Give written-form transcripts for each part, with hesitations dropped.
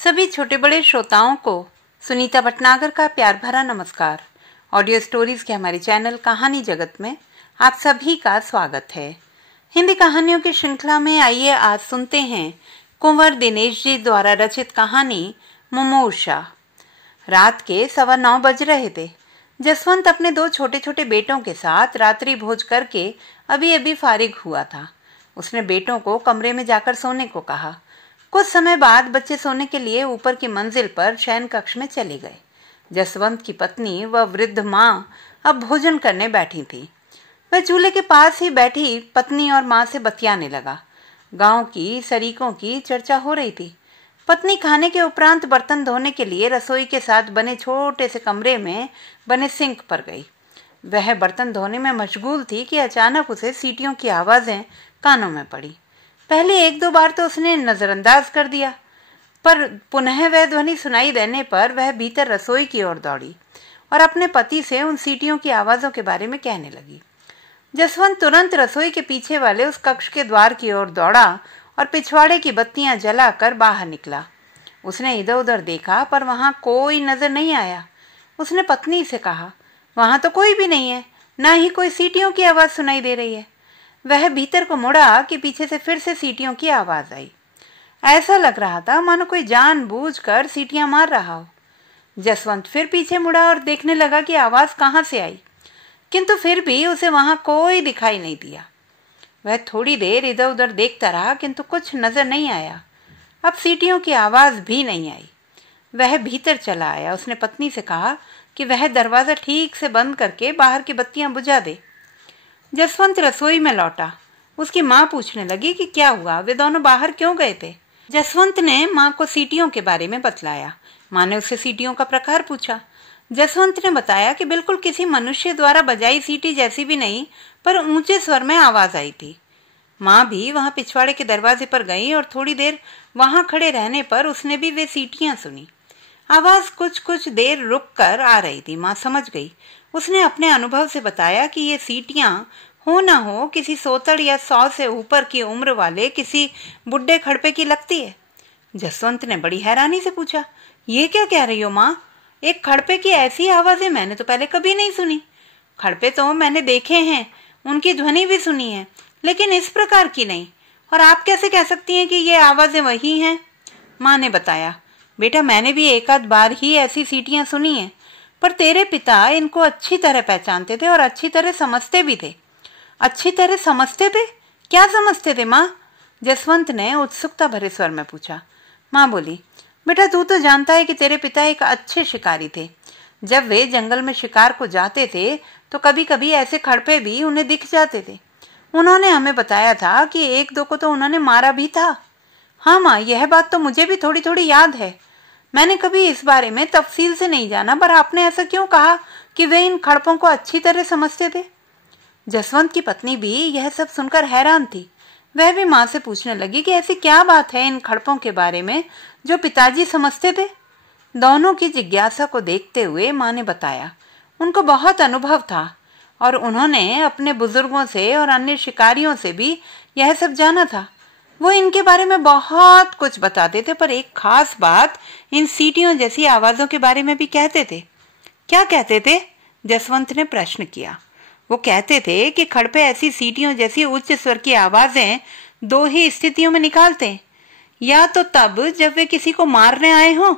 सभी छोटे बड़े श्रोताओं को सुनीता भटनागर का प्यार भरा नमस्कार। ऑडियो स्टोरीज के हमारे चैनल कहानी जगत में आप सभी का स्वागत है। हिंदी कहानियों की श्रृंखला में आइए आज सुनते हैं कुंवर दिनेश जी द्वारा रचित कहानी मुमूर्षा। रात के 9:15 बज रहे थे। जसवंत अपने 2 छोटे छोटे बेटों के साथ रात्रि भोज करके अभी अभी फारिग हुआ था। उसने बेटों को कमरे में जाकर सोने को कहा। कुछ समय बाद बच्चे सोने के लिए ऊपर की मंजिल पर शयन कक्ष में चले गए। जसवंत की पत्नी व वृद्ध माँ अब भोजन करने बैठी थी। वह चूल्हे के पास ही बैठी पत्नी और माँ से बतियाने लगा। गांव की सरीकों की चर्चा हो रही थी। पत्नी खाने के उपरांत बर्तन धोने के लिए रसोई के साथ बने छोटे से कमरे में बने सिंक पर गई। वह बर्तन धोने में मशगूल थी कि अचानक उसे सीटियों की आवाजें कानों में पड़ी। पहले 1-2 बार तो उसने नजरअंदाज कर दिया, पर पुनः वह ध्वनि सुनाई देने पर वह भीतर रसोई की ओर दौड़ी और अपने पति से उन सीटियों की आवाजों के बारे में कहने लगी। जसवंत तुरंत रसोई के पीछे वाले उस कक्ष के द्वार की ओर दौड़ा और पिछवाड़े की बत्तियां जलाकर बाहर निकला। उसने इधर उधर देखा पर वहां कोई नजर नहीं आया। उसने पत्नी से कहा, वहां तो कोई भी नहीं है, न ही कोई सीटियों की आवाज सुनाई दे रही है। वह भीतर को मुड़ा कि पीछे से फिर से सीटियों की आवाज आई। ऐसा लग रहा था मानो कोई जानबूझकर सीटियां मार रहा हो। जसवंत फिर पीछे मुड़ा और देखने लगा कि आवाज कहां से आई, किंतु फिर भी उसे वहां कोई दिखाई नहीं दिया। वह थोड़ी देर इधर उधर देखता रहा, किंतु कुछ नजर नहीं आया। अब सीटियों की आवाज भी नहीं आई। वह भीतर चला आया। उसने पत्नी से कहा कि वह दरवाजा ठीक से बंद करके बाहर की बत्तियां बुझा दे। जसवंत रसोई में लौटा। उसकी माँ पूछने लगी कि क्या हुआ, वे दोनों बाहर क्यों गए थे। जसवंत ने माँ को सीटियों के बारे में बतलाया। माँ ने उससे सीटियों का प्रकार पूछा। जसवंत ने बताया कि बिल्कुल किसी मनुष्य द्वारा बजाई सीटी जैसी भी नहीं, पर ऊंचे स्वर में आवाज आई थी। माँ भी वहां पिछवाड़े के दरवाजे पर गई और थोड़ी देर वहां खड़े रहने पर उसने भी वे सीटियां सुनी। आवाज कुछ देर रुक कर आ रही थी। माँ समझ गई। उसने अपने अनुभव से बताया कि ये सीटियां हो न हो किसी सोतड़ या 100 से ऊपर की उम्र वाले किसी बुढ़े खड़पे की लगती है। जसवंत ने बड़ी हैरानी से पूछा, ये क्या कह रही हो माँ? एक खड़पे की ऐसी आवाजें मैंने तो पहले कभी नहीं सुनी। खड़पे तो मैंने देखे हैं, उनकी ध्वनि भी सुनी है, लेकिन इस प्रकार की नहीं। और आप कैसे कह सकती हैं कि ये आवाजें वही हैं? माँ ने बताया, बेटा मैंने भी 1-आध बार ही ऐसी सीटियां सुनी हैं, पर तेरे पिता इनको अच्छी तरह पहचानते थे और अच्छी तरह समझते भी थे। अच्छी तरह समझते थे? क्या समझते थे माँ? जसवंत ने उत्सुकता भरे स्वर में पूछा। माँ बोली, बेटा तू तो जानता है कि तेरे पिता एक अच्छे शिकारी थे। जब वे जंगल में शिकार को जाते थे तो कभी कभी ऐसे खड़पे भी उन्हें दिख जाते थे। उन्होंने हमें बताया था कि 1-2 को तो उन्होंने मारा भी था। हाँ माँ, यह बात तो मुझे भी थोड़ी थोड़ी याद है। मैंने कभी इस बारे में तफसील से नहीं जाना, पर आपने ऐसा क्यों कहा कि वे इन खड़पों को अच्छी तरह समझते थे? जसवंत की पत्नी भी यह सब सुनकर हैरान थी। वह भी माँ से पूछने लगी कि ऐसी क्या बात है इन खड़पों के बारे में जो पिताजी समझते थे। दोनों की जिज्ञासा को देखते हुए माँ ने बताया, उनको बहुत अनुभव था और उन्होंने अपने बुजुर्गों से और अन्य शिकारियों से भी यह सब जाना था। वो इनके बारे में बहुत कुछ बताते थे, पर एक खास बात इन सीटियों जैसी आवाजों के बारे में भी कहते थे। क्या कहते थे? जसवंत ने प्रश्न किया। वो कहते थे कि खड़पे ऐसी सीटियों जैसी उच्च स्वर की आवाजें 2 ही स्थितियों में निकालते हैं, या तो तब जब वे किसी को मारने आए हों,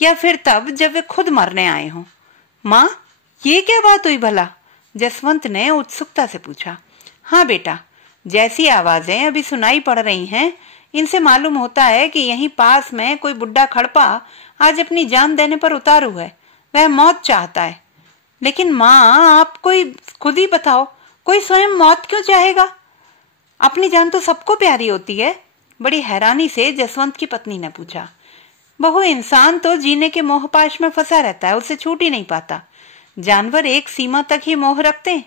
या फिर तब जब वे खुद मरने आए हों। माँ, ये क्या बात हुई भला? जसवंत ने उत्सुकता से पूछा। हाँ बेटा, जैसी आवाजें अभी सुनाई पड़ रही हैं, इनसे मालूम होता है कि यहीं पास में कोई बुढ़ा खड़पा आज अपनी जान देने पर उतारू है। वह मौत चाहता है। लेकिन माँ, आप कोई खुद ही बताओ, कोई स्वयं मौत क्यों चाहेगा? अपनी जान तो सबको प्यारी होती है। बड़ी हैरानी से जसवंत की पत्नी ने पूछा। बहू, इंसान तो जीने के मोहपाश में फंसा रहता है, उससे छूट ही नहीं पाता। जानवर एक सीमा तक ही मोह रखते हैं।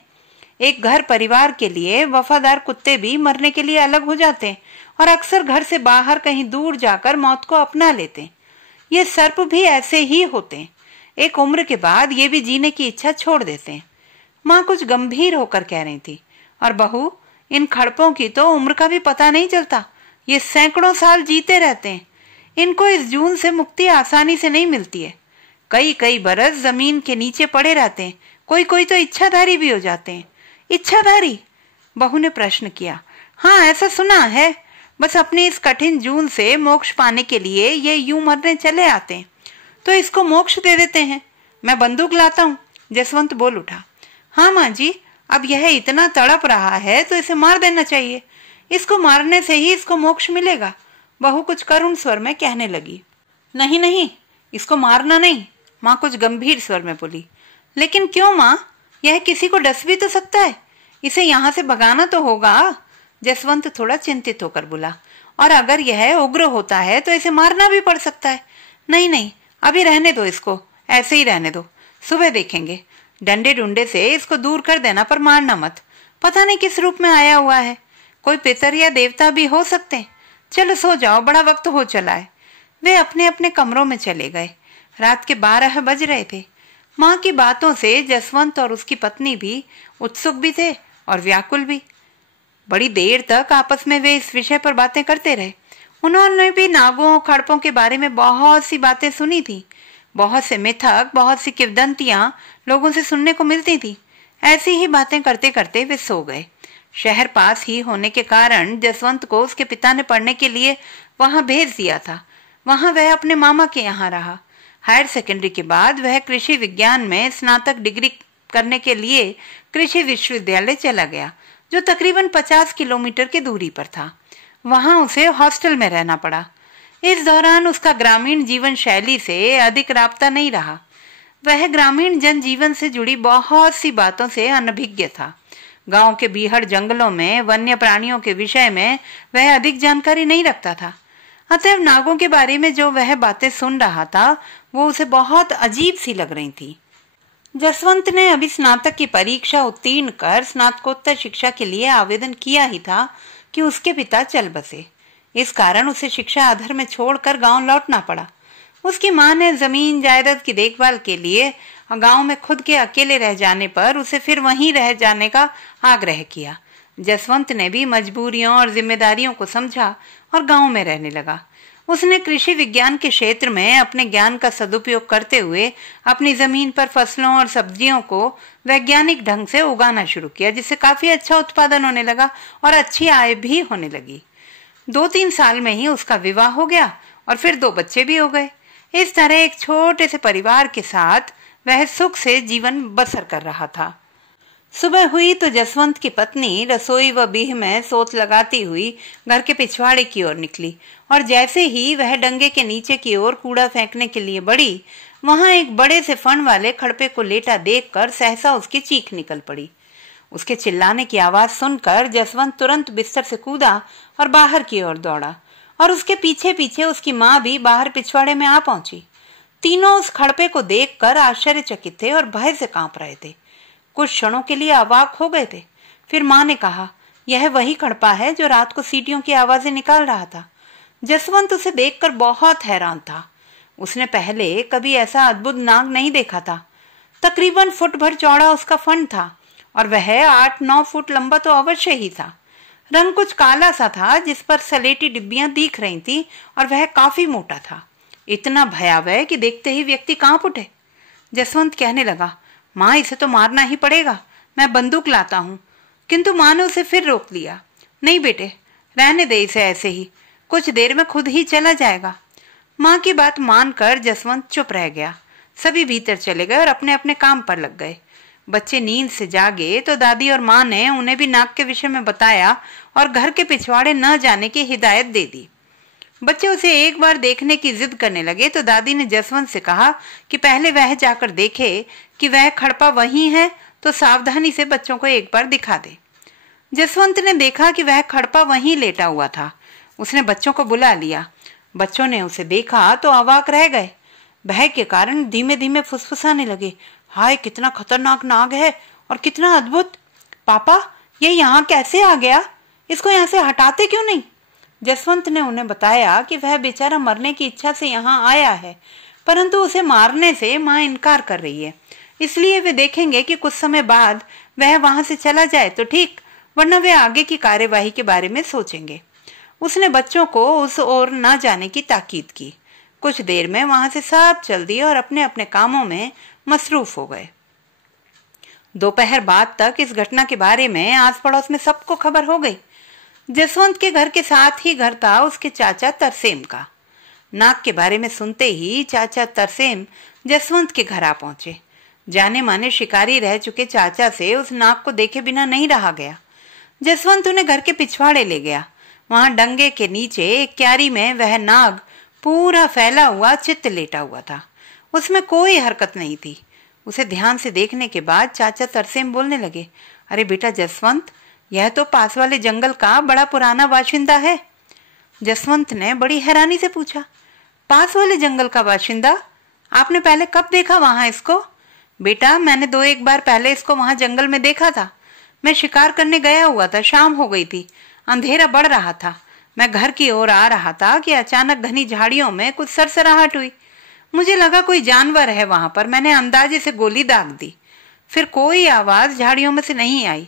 एक घर परिवार के लिए वफादार कुत्ते भी मरने के लिए अलग हो जाते हैं और अक्सर घर से बाहर कहीं दूर जाकर मौत को अपना लेते हैं। ये सर्प भी ऐसे ही होते हैं। एक उम्र के बाद ये भी जीने की इच्छा छोड़ देते हैं। माँ कुछ गंभीर होकर कह रही थी। और बहू, इन खड़पों की तो उम्र का भी पता नहीं चलता। ये सैकड़ों साल जीते रहते हैं। इनको इस जून से मुक्ति आसानी से नहीं मिलती है। कई कई बरस जमीन के नीचे पड़े रहते हैं, कोई कोई तो इच्छाधारी भी हो जाते हैं। इच्छाधारी? बहू ने प्रश्न किया। हाँ, ऐसा सुना है। बस अपनी इस कठिन जून से मोक्ष पाने के लिए ये यूं मरने चले आते हैं, तो इसको मोक्ष दे देते हैं। मैं बंदूक लाता हूँ, जसवंत बोल उठा। हाँ माँ जी, अब यह इतना तड़प रहा है तो इसे मार देना चाहिए। इसको मारने से ही इसको मोक्ष मिलेगा, बहू कुछ करुण स्वर में कहने लगी। नहीं नहीं, इसको मारना नहीं, माँ कुछ गंभीर स्वर में बोली। लेकिन क्यों माँ, यह किसी को डस भी तो सकता है, इसे यहाँ से भगाना तो होगा। जसवंत थोड़ा चिंतित होकर बोला। और अगर यह उग्र होता है तो इसे मारना भी पड़ सकता है। नहीं नहीं, अभी रहने दो, इसको ऐसे ही रहने दो, सुबह देखेंगे। डंडे डुंडे से इसको दूर कर देना, पर मारना मत। पता नहीं किस रूप में आया हुआ है, कोई पितर या देवता भी हो सकते हैं। चलो सो जाओ, बड़ा वक्त हो चला है। वे अपने अपने कमरों में चले गए। रात के 12 बज रहे थे। माँ की बातों से जसवंत और उसकी पत्नी भी उत्सुक भी थे और व्याकुल भी। बड़ी देर तक आपस में वे इस विषय पर बातें करते रहे। उन्होंने भी नागों खड़पों के बारे में बहुत सी बातें सुनी थी। बहुत से मिथक, बहुत सी किंवदंतियां लोगों से सुनने को मिलती थी। ऐसी ही बातें करते करते वे सो गए। शहर पास ही होने के कारण जसवंत को उसके पिता ने पढ़ने के लिए वहां भेज दिया था। वहां वह अपने मामा के यहाँ रहा। हायर सेकेंडरी के बाद वह कृषि विज्ञान में स्नातक डिग्री करने के लिए कृषि विश्वविद्यालय चला गया, जो तकरीबन 50 किलोमीटर की दूरी पर था। वहां उसे हॉस्टल में रहना पड़ा। इस दौरान उसका ग्रामीण जीवन शैली से अधिक राब्ता नहीं रहा। वह ग्रामीण जनजीवन से जुड़ी बहुत सी बातों से अनभिज्ञ था। गांव के बीहड़ जंगलों में वन्य प्राणियों के विषय में वह अधिक जानकारी नहीं रखता था। अतएव नागों के बारे में जो वह बातें सुन रहा था वो उसे बहुत अजीब सी लग रही थी। जसवंत ने अभी स्नातक की परीक्षा उत्तीर्ण कर स्नातकोत्तर शिक्षा के लिए आवेदन किया ही था कि उसके पिता चल बसे। इस कारण उसे शिक्षा अधर में छोड़कर गांव लौटना पड़ा। उसकी मां ने जमीन जायदाद की देखभाल के लिए गांव में खुद के अकेले रह जाने पर उसे फिर वहीं रह जाने का आग्रह किया। जसवंत ने भी मजबूरियों और जिम्मेदारियों को समझा और गांव में रहने लगा। उसने कृषि विज्ञान के क्षेत्र में अपने ज्ञान का सदुपयोग करते हुए अपनी जमीन पर फसलों और सब्जियों को वैज्ञानिक ढंग से उगाना शुरू किया, जिससे काफी अच्छा उत्पादन होने लगा और अच्छी आय भी होने लगी। 2-3 साल में ही उसका विवाह हो गया और फिर 2 बच्चे भी हो गए। इस तरह एक छोटे से परिवार के साथ वह सुख से जीवन बसर कर रहा था। सुबह हुई तो जसवंत की पत्नी रसोई व बीह में सोच लगाती हुई घर के पिछवाड़े की ओर निकली और जैसे ही वह डंगे के नीचे की ओर कूड़ा फेंकने के लिए बढ़ी, वहां एक बड़े से फण वाले खड़पे को लेटा देखकर सहसा उसकी चीख निकल पड़ी। उसके चिल्लाने की आवाज सुनकर जसवंत तुरंत बिस्तर से कूदा और बाहर की ओर दौड़ा और उसके पीछे पीछे उसकी माँ भी बाहर पिछवाड़े में आ पहुंची। तीनों उस खड़पे को देखकर आश्चर्यचकित थे और भय से कांप रहे थे। कुछ क्षणों के लिए अवाक हो गए थे। फिर माँ ने कहा, यह वही खड़पा है जो रात को सीटियों की आवाजें निकाल रहा था। जसवंत उसे देखकर बहुत हैरान था। उसने पहले कभी ऐसा अद्भुत नाग नहीं देखा था। तकरीबन फुट भर चौड़ा उसका फण था और वह 8-9 फुट लंबा तो अवश्य ही था। रंग कुछ काला सा था जिस पर सलेटी डिब्बियां दिख रही थी और वह काफी मोटा था। इतना भयावह कि देखते ही व्यक्ति कांप उठे। जसवंत कहने लगा, माँ इसे तो मारना ही पड़ेगा, मैं बंदूक लाता हूँ। किंतु माँ ने उसे फिर रोक लिया। नहीं बेटे, रहने दे इसे ऐसे ही, कुछ देर में खुद ही चला जाएगा। माँ की बात मानकर जसवंत चुप रह गया। सभी भीतर चले गए और अपने अपने काम पर लग गए। बच्चे नींद से जागे तो दादी और माँ ने उन्हें भी नाग के विषय में बताया और घर के पिछवाड़े न जाने की हिदायत दे दी। बच्चे उसे एक बार देखने की जिद करने लगे तो दादी ने जसवंत से कहा कि पहले वह जाकर देखे कि वह खड़पा वही है तो सावधानी से बच्चों को एक बार दिखा दे। जसवंत ने देखा कि वह खड़पा वहीं लेटा हुआ था। उसने बच्चों को बुला लिया। बच्चों ने उसे देखा तो अवाक रह गए। भय के कारण धीमे धीमे फुसफुसाने लगे, हाय कितना खतरनाक नाग है और कितना अद्भुत। पापा, ये यहाँ कैसे आ गया? इसको यहाँ से हटाते क्यों नहीं? जसवंत ने उन्हें बताया कि वह बेचारा मरने की इच्छा से यहाँ आया है, परंतु उसे मारने से माँ इनकार कर रही है। इसलिए वे देखेंगे कि कुछ समय बाद वह वहां से चला जाए तो ठीक, वरना वे आगे की कार्यवाही के बारे में सोचेंगे। उसने बच्चों को उस ओर न जाने की ताकीद की। कुछ देर में वहां से सब चल दिए और अपने अपने कामों में मसरूफ हो गए। दोपहर बाद तक इस घटना के बारे में आस पड़ोस में सबको खबर हो गई। जसवंत के घर के साथ ही घर था उसके चाचा तरसेम का। नाग के बारे में सुनते ही चाचा तरसेम जसवंत के घर आ पहुंचे। जाने माने शिकारी रह चुके चाचा से उस नाग को देखे बिना नहीं रहा गया। जसवंत उन्हें घर के पिछवाड़े ले गया। वहां डंगे के नीचे एक क्यारी में वह नाग पूरा फैला हुआ चित्त लेटा हुआ था। उसमें कोई हरकत नहीं थी। उसे ध्यान से देखने के बाद चाचा तरसेम बोलने लगे, अरे बेटा जसवंत, यह तो पास वाले जंगल का बड़ा पुराना बाशिंदा है। जसवंत ने बड़ी हैरानी से पूछा, पास वाले जंगल का बाशिंदा? आपने पहले कब देखा वहां इसको? बेटा, मैंने 2-1 बार पहले इसको वहां जंगल में देखा था। मैं शिकार करने गया हुआ था, शाम हो गई थी, अंधेरा बढ़ रहा था। मैं घर की ओर आ रहा था कि अचानक घनी झाड़ियों में कुछ सरसराहट हुई। मुझे लगा कोई जानवर है वहां पर। मैंने अंदाजे से गोली दाग दी। फिर कोई आवाज झाड़ियों में से नहीं आई।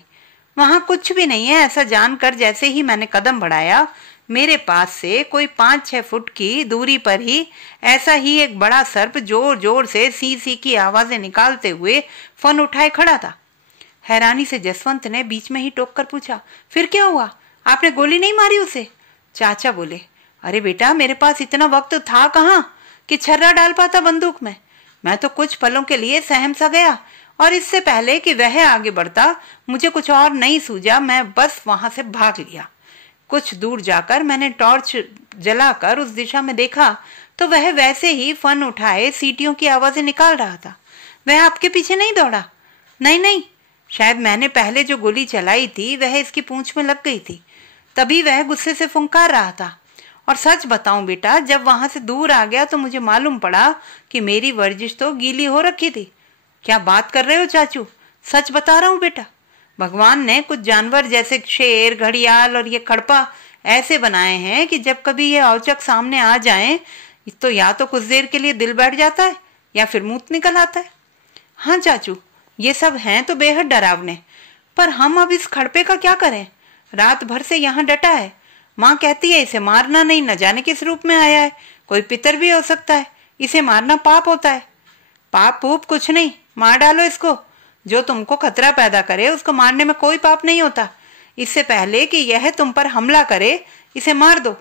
वहां कुछ भी नहीं है ऐसा जानकर जैसे ही मैंने कदम बढ़ाया, मेरे पास से कोई 5-6 फुट की दूरी पर ही ऐसा ही एक बड़ा सर्प जोर जोर से सी सी की आवाजें निकालते हुए फन उठाए खड़ा था। हैरानी से जसवंत ने बीच में ही टोक कर पूछा, फिर क्या हुआ? आपने गोली नहीं मारी उसे? चाचा बोले, अरे बेटा, मेरे पास इतना वक्त था कहाँ कि छर्रा डाल पाता बंदूक में। मैं तो कुछ पलों के लिए सहम सा गया और इससे पहले कि वह आगे बढ़ता मुझे कुछ और नहीं सूझा, मैं बस वहां से भाग लिया। कुछ दूर जाकर मैंने टॉर्च जलाकर उस दिशा में देखा तो वह वैसे ही फन उठाए सीटियों की आवाजें निकाल रहा था। वह आपके पीछे नहीं दौड़ा? नहीं नहीं, शायद मैंने पहले जो गोली चलाई थी वह इसकी पूंछ में लग गई थी, तभी वह गुस्से से फुंकार रहा था। और सच बताऊं बेटा, जब वहां से दूर आ गया तो मुझे मालूम पड़ा कि मेरी वर्जिश तो गीली हो रखी थी। क्या बात कर रहे हो चाचू? सच बता रहा हूं बेटा। भगवान ने कुछ जानवर जैसे शेर, घड़ियाल और ये खड़पा ऐसे बनाए हैं कि जब कभी ये औचक सामने आ जाएं तो या तो कुछ देर के लिए दिल बैठ जाता है या फिर मूत निकल आता है। हाँ चाचू, ये सब हैं तो बेहद डरावने, पर हम अब इस खड़पे का क्या करें? रात भर से यहाँ डटा है। माँ कहती है इसे मारना नहीं, न जाने किस रूप में आया है, कोई पितर भी हो सकता है, इसे मारना पाप होता है। पाप पूप कुछ नहीं, मार डालो इसको। जो तुमको खतरा पैदा करे उसको मारने में कोई पाप नहीं होता। इससे पहले कि यह तुम पर हमला करे इसे मार दो।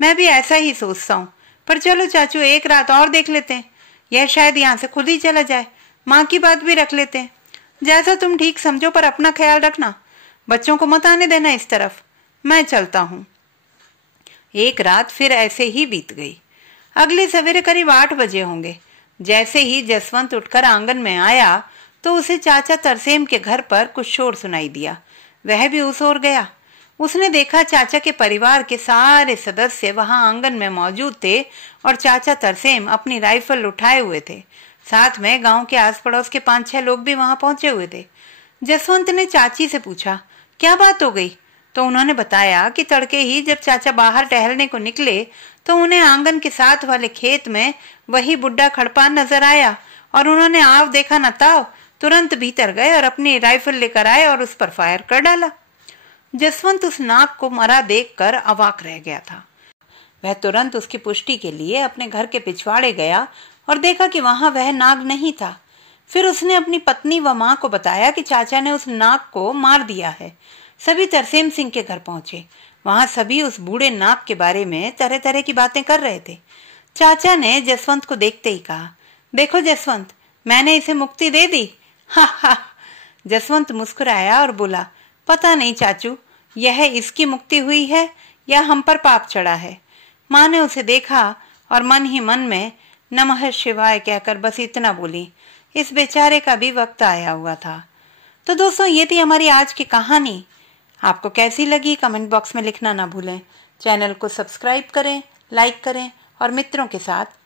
मैं भी ऐसा ही सोचता हूँ, पर चलो चाचू, एक रात और देख लेते हैं। यह शायद यहाँ से खुद ही चला जाए। माँ की बात भी रख लेते हैं। जैसा तुम ठीक समझो, पर अपना ख्याल रखना। बच्चों को मत आने देना इस तरफ। मैं चलता हूँ। एक रात फिर ऐसे ही बीत गई। अगले सवेरे करीब 8 बजे होंगे। जैसे ही जसवंत उठकर आंगन में आया तो उसे चाचा तरसेम के घर पर कुछ शोर सुनाई दिया। वह भी उस ओर गया। उसने देखा चाचा के परिवार के सारे सदस्य वहां आंगन में मौजूद थे और चाचा तरसेम अपनी राइफल उठाए हुए थे। साथ में गांव के आस पड़ोस के 5-6 लोग भी वहां पहुंचे हुए थे। जसवंत ने चाची से पूछा, क्या बात हो गई? तो उन्होंने बताया कि तड़के ही जब चाचा बाहर टहलने को निकले तो उन्हें आंगन के साथ वाले खेत में वही बुड्ढा खड़पा नजर आया और उन्होंने आव देखा न ताव तुरंत भीतर गए और अपनी राइफल लेकर आए और उस पर फायर कर डाला। जसवंत उस नाग को मरा देखकर अवाक रह गया था। वह तुरंत उसकी पुष्टि के लिए अपने घर के पिछवाड़े गया और देखा कि वहां वह नाग नहीं था। फिर उसने अपनी पत्नी व मां को बताया कि चाचा ने उस नाग को मार दिया है। सभी तरसेम सिंह के घर पहुंचे। वहां सभी उस बूढ़े नाग के बारे में तरह तरह की बातें कर रहे थे। चाचा ने जसवंत को देखते ही कहा, देखो जसवंत, मैंने इसे मुक्ति दे दी। हा हा। जसवंत मुस्कुराया और बोला, पता नहीं चाचू, यह इसकी मुक्ति हुई है या हम पर पाप चढ़ा है। माँ ने उसे देखा और मन ही मन में नमः शिवाय कहकर बस इतना बोली। इस बेचारे का भी वक्त आया हुआ था। तो दोस्तों, ये थी हमारी आज की कहानी। आपको कैसी लगी कमेंट बॉक्स में लिखना ना भूलें। चैनल को सब्सक्राइब करें, लाइक करें और मित्रों के साथ